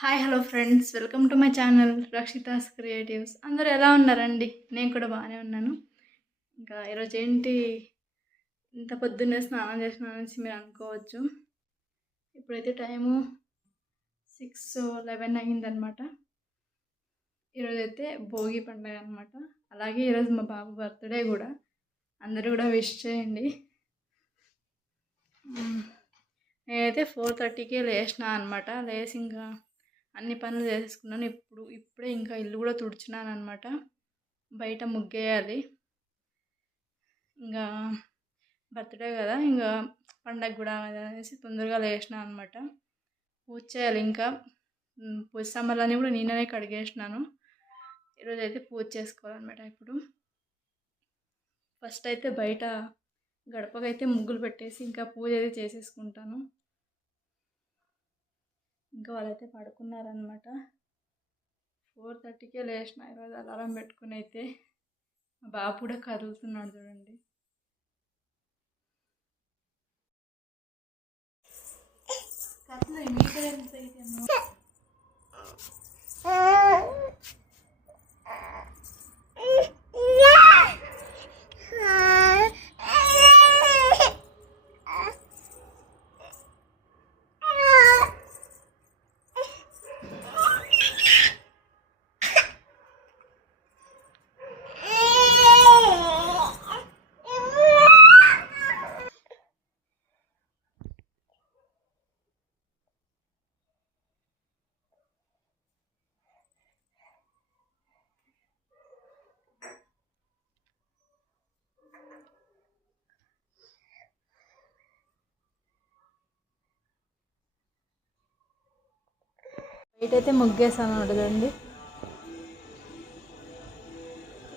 Hi hello friends. Welcome to my channel Rakshitha's creatives. అందరూ ఎలా ఉన్నారండి? నేను కూడా బాగానే ఉన్నాను. ఇంకా ఈరోజు ఏంటి? ఇంత పొద్దున్నే స్నానం చేసినా అనేసి మీరు అనుకోవచ్చు. ఇప్పుడైతే టైము సిక్స్ లెవెన్ అయ్యిందనమాట ఈరోజు అయితే భోగి పండుగ అనమాట అలాగే ఈరోజు మా బాబు బర్త్డే కూడా. అందరూ కూడా విష్ చేయండి. నేనైతే ఫోర్ థర్టీకే లేచిన అనమాట లేచి ఇంకా అన్ని పనులు చేసేసుకున్నాను ఇప్పుడు ఇప్పుడే ఇంకా ఇల్లు కూడా తుడిచినాను అనమాట బయట ముగ్గేయాలి. ఇంకా బర్త్డే కదా ఇంకా పండగ కూడా అనేసి తొందరగా లేచినా అనమాట పూజ చేయాలి ఇంకా. పూజ సామాన్లన్నీ కూడా నేననే కడిగేసినాను. ఈరోజు అయితే పూజ చేసుకోవాలన్నమాట ఇప్పుడు. ఫస్ట్ అయితే బయట గడపకైతే ముగ్గులు పెట్టేసి ఇంకా పూజ అయితే చేసేసుకుంటాను. ఇంకా వాళ్ళైతే పడుకున్నారనమాట ఫోర్ థర్టీకే లేచిన ఈరోజు అలారం పెట్టుకుని అయితే మా బాబు కూడా కదులుతున్నాడు చూడండి. కథలు ఇటైతే అయితే ముగ్గేసాను అడగండి.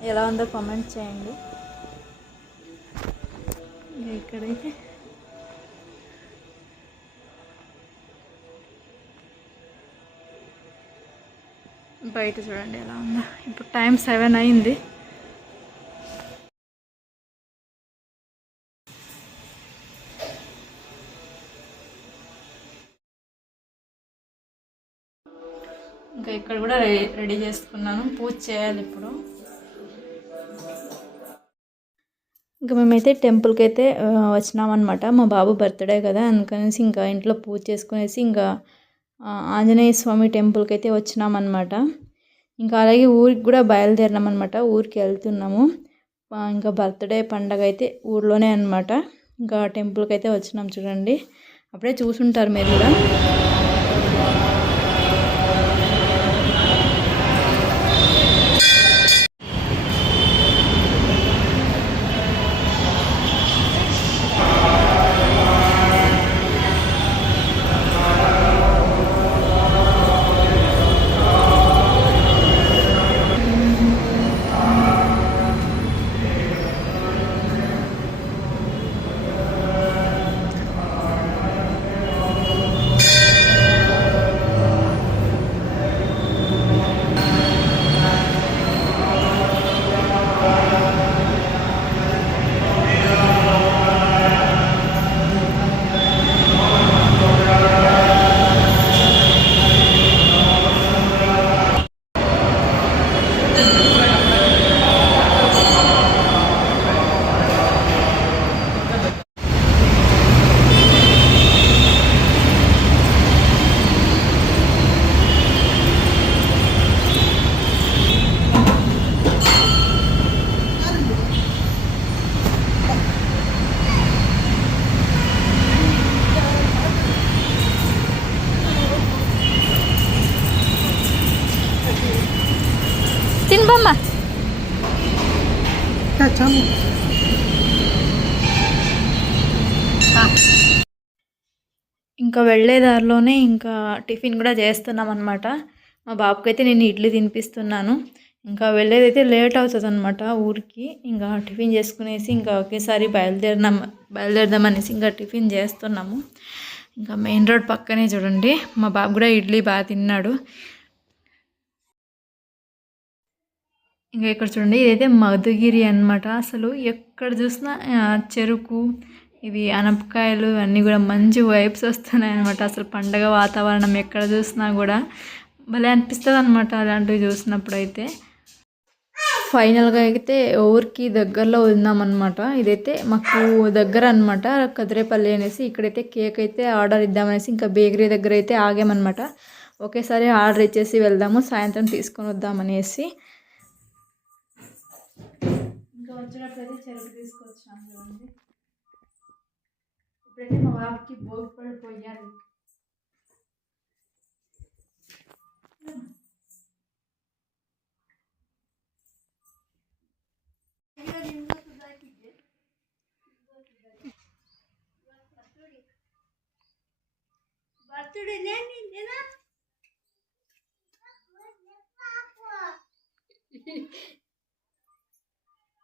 ఎలా ఉందో కామెంట్ చేయండి. ఇక్కడైతే. బయట చూడండి ఎలా ఉందో. ఇప్పుడు టైం సెవెన్ అయింది. ఇంకా ఇక్కడ కూడా రెడీ రెడీ చేసుకున్నాను. పూజ చేయాలి ఇప్పుడు. ఇంకా మేమైతే టెంపుల్కి అయితే వచ్చినామన్నమాట. మా బాబు బర్త్డే కదా అందుకనేసి ఇంకా ఇంట్లో పూజ చేసుకునేసి ఇంకా ఆంజనేయ స్వామి టెంపుల్కి అయితే వచ్చినామన్నమాట. ఇంకా అలాగే ఊరికి కూడా బయలుదేరినామన్నమాట. ఊరికి వెళ్తున్నాము. ఇంకా బర్త్డే పండగ అయితే ఊర్లోనే అనమాట ఇంకా టెంపుల్కి అయితే వచ్చినాం చూడండి. అప్పుడే చూసుంటారు మీరు కూడా. ఇంకా వెళ్ళే దారిలోనే ఇంకా టిఫిన్ కూడా చేస్తున్నాం అనమాట మా బాబుకి అయితే నేను ఇడ్లీ తినిపిస్తున్నాను. ఇంకా వెళ్ళేదైతే లేట్ అవుతుంది అనమాట ఊరికి. ఇంకా టిఫిన్ చేసుకునేసి ఇంకా ఒకేసారి బయలుదేరినాం బయలుదేరదామనేసి ఇంకా టిఫిన్ చేస్తున్నాము. ఇంకా మెయిన్ రోడ్ పక్కనే చూడండి. మా బాబు కూడా ఇడ్లీ బాగా తిన్నాడు. ఇంకా ఇక్కడ చూడండి ఇదైతే మధుగిరి అన్నమాట. అసలు ఎక్కడ చూసినా చెరుకు ఇవి అనపకాయలు అన్నీ కూడా మంచి వైబ్స్ వస్తున్నాయి అనమాట అసలు పండగ వాతావరణం ఎక్కడ చూసినా కూడా భలే అనిపిస్తుంది అనమాట అలాంటివి చూసినప్పుడు అయితే ఫైనల్గా అయితే ఊరికి దగ్గరలో ఉన్నామన్నమాట ఇదైతే మాకు దగ్గర అనమాట కదిరేపల్లి అనేసి. ఇక్కడైతే కేక్ అయితే ఆర్డర్ ఇద్దామనేసి ఇంకా బేకరీ దగ్గర అయితే ఆగామన్నమాట. ఒకేసారి ఆర్డర్ ఇచ్చేసి వెళ్దాము సాయంత్రం తీసుకొని వద్దామనేసి. ఇంకా వచ్చినట్లయితే చెరుకు తీసుకొచ్చాను చూడండి ఇప్పుడైతే మా బాబుకి భోగి పళ్ళు పోయాలి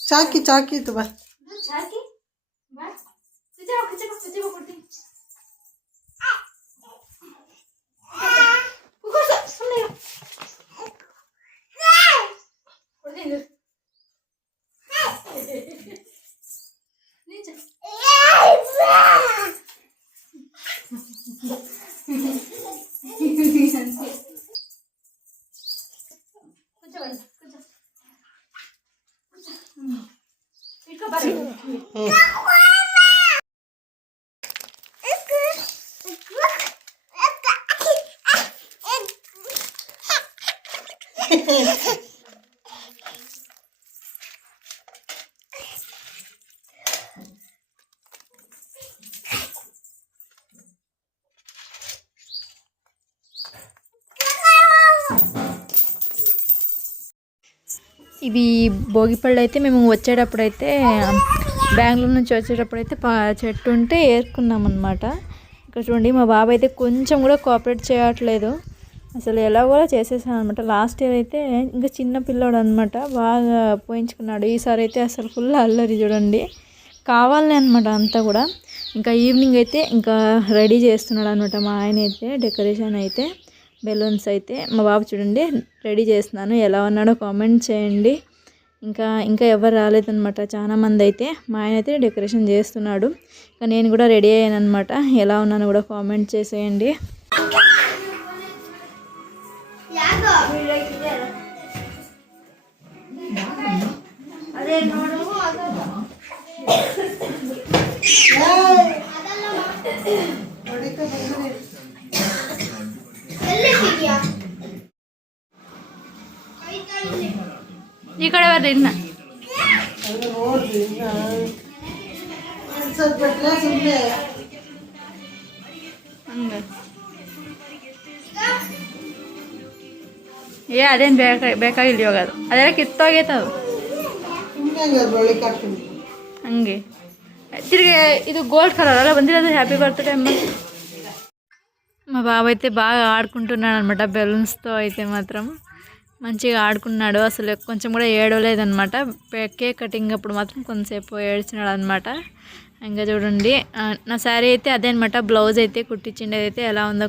चाकी चाकी तो बस चाकी बस तुझे वो खिचे को खिचे को कुर्ती ఇవి భోగిపళ్ళు అయితే మేము వచ్చేటప్పుడు అయితే బెంగళూరు నుంచి వచ్చేటప్పుడు అయితే చెట్టు ఉంటే ఏరుకున్నాం అనమాట ఇక్కడ చూడండి మా బాబాయ్ అయితే కొంచెం కూడా కోఆపరేట్ చేయట్లేదు. అసలు ఎలా కూడా చేసేసాను అనమాట లాస్ట్ ఇయర్ అయితే ఇంకా చిన్న పిల్లోడు అనమాట బాగా పోయించుకున్నాడు. ఈసారి అయితే అసలు ఫుల్ అల్లరి చూడండి. కావాలి అనమాట అంతా కూడా. ఇంకా ఈవినింగ్ అయితే ఇంకా రెడీ చేస్తున్నాడు అనమాట మా ఆయన అయితే డెకరేషన్ అయితే బెలూన్స్ అయితే. మా బాబు చూడండి రెడీ చేస్తున్నాను. ఎలా ఉన్నాడో కామెంట్ చేయండి. ఇంకా ఇంకా ఎవరు రాలేదనమాట చాలా మంది అయితే మా ఆయన అయితే డెకరేషన్ చేస్తున్నాడు. ఇంకా నేను కూడా రెడీ అయ్యాను అనమాట ఎలా ఉన్నానో కూడా కామెంట్ చేసేయండి. ಈ ಕಡೆ ಬರ್ರಿ ಇನ್ನ. ಏ ಅದೇನು ಬೇಕಾಗಿಲ್ಲ ಇವಾಗ ಅದು. ಅದೆಲ್ಲ ಅದು. ಹಂಗೆ తిరిగి ఇది గోల్డ్ కలర్ అలా ఉంది అది మా బాబు అయితే బాగా ఆడుకుంటున్నాడు అనమాట బెలూన్స్తో అయితే మాత్రం మంచిగా ఆడుకున్నాడు అసలు కొంచెం కూడా ఏడవలేదనమాట కేక్ కటింగ్ అప్పుడు మాత్రం కొంతసేపు ఏడ్చినాడు అనమాట ఇంకా చూడండి నా శారీ అయితే అదే అనమాట బ్లౌజ్ అయితే కుట్టించిండేది అయితే ఎలా ఉందో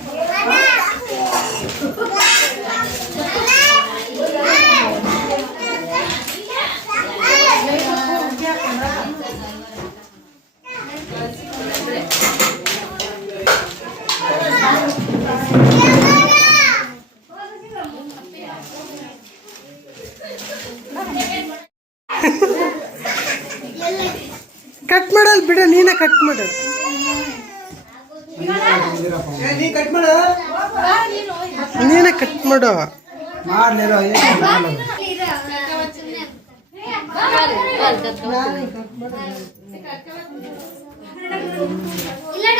ಬಿಡು ನೀನೇ ಕಟ್ ಮಾಡು. ನೀನೇ ಕಟ್ ಮಾಡು. ಇಲ್ಲಡ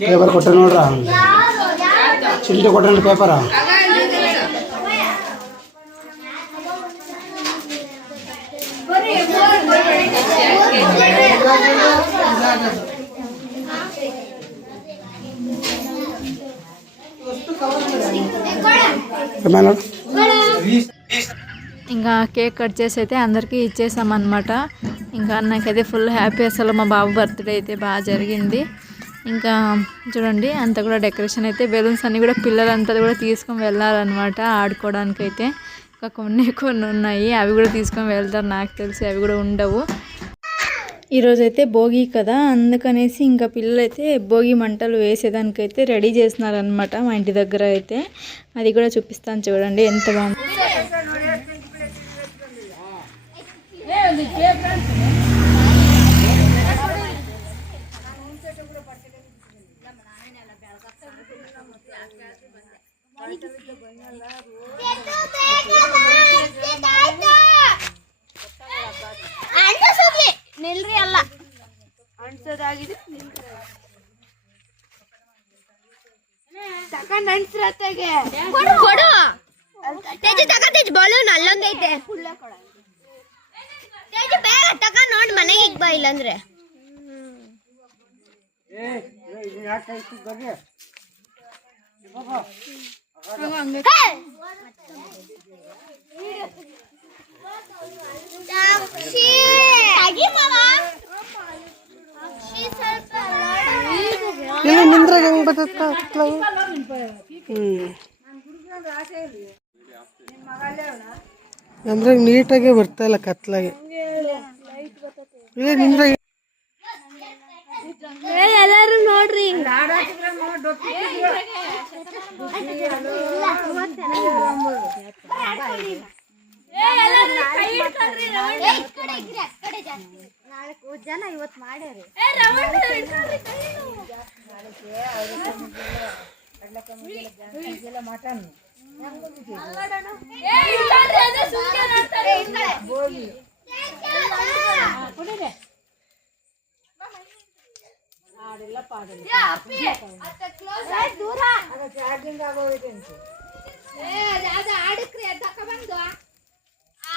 ಪೇಪರ್ ಕೊಟ್ಟ ನೋಡ್ರ ಯಾರು ಯಾರು ಚಿಲ್ಟಿ ಕೊಟ್ಟ ಪೇಪರ ఏమైనా ఇంకా కేక్ కట్ చేసి అయితే అందరికీ ఇచ్చేసామన్నమాట. ఇంకా నాకైతే ఫుల్ హ్యాపీ అసలు మా బాబు బర్త్డే అయితే బాగా జరిగింది. ఇంకా చూడండి అంతా కూడా డెకరేషన్ అయితే బెలూన్స్ అన్నీ కూడా పిల్లలంతా కూడా తీసుకొని వెళ్ళాలన్నమాట ఆడుకోవడానికి అయితే ఇంకా కొన్ని కొన్ని ఉన్నాయి అవి కూడా తీసుకొని వెళ్తారు. నాకు తెలిసి అవి కూడా ఉండవు. ఈరోజు అయితే భోగి కదా అందుకనేసి ఇంకా పిల్లలైతే భోగి మంటలు వేసేదానికైతే రెడీ చేస్తున్నారనమాట మా ఇంటి దగ్గర అయితే. అది కూడా చూపిస్తాను చూడండి ఎంత బాగుంది. ಕೊಡು ಕೊಡು ತೇಜಿ ತಕ ತೇಜ್ ಬಲೂನ್ ಅಲ್ಲೊಂದೈತೆ ತೇಜಿ ಬೇಗ ತಕ ನೋಡ್ ಮನೆಗೆ ಈಗ ಬಾ ಇಲ್ಲಂದ್ರೆ ಹೇ! ಸಾಕ್ಷಿ! ಇಲ್ಲಿ ನಿಂದ್ರಾಗ ಹೆಂಗ್ ಬರ್ತೈತ ಅಂದ್ರೆ ನೀಟಾಗೆ ಬರ್ತಾ ಇಲ್ಲ ಕತ್ಲಾಗೆ. ಇಲ್ಲೇ ನೋಡ್ರಿ ಎಲ್ಲರೂ ಕೈ ಇಡ್ತಾರ್ರಿ ನಾಳೆ ಜನ ಇವತ್ತು ಮಾಡ್ಯಾರಿ. ಮಟನ್ ಆಡಿಲ್ಲ ಪಾಡಿಲ್ಲ ಚಾರ್ಜಿಂಗ್ ಆಗೋಗಿದೆ ಅಂತ. ಆಡಕ್ರಿ ತಕ್ಕ ಬಂದು.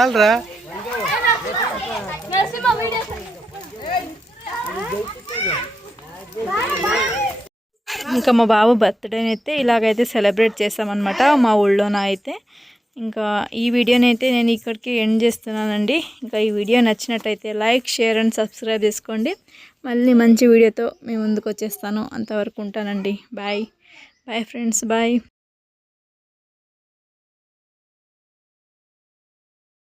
ఆల్రా. ఇంకా మా బాబు బర్త్డేని అయితే ఇలాగైతే సెలబ్రేట్ చేస్తామన్నమాట మా ఊళ్ళోన అయితే. ఇంకా ఈ వీడియోని అయితే నేను ఇక్కడికి ఎండ్ చేస్తున్నానండి. ఇంకా ఈ వీడియో నచ్చినట్టయితే లైక్ షేర్ అండ్ సబ్స్క్రైబ్ చేసుకోండి. మళ్ళీ మంచి వీడియోతో మీ ముందుకు వచ్చేస్తాను. అంతవరకు ఉంటానండి. బాయ్. Bye friends. బాయ్.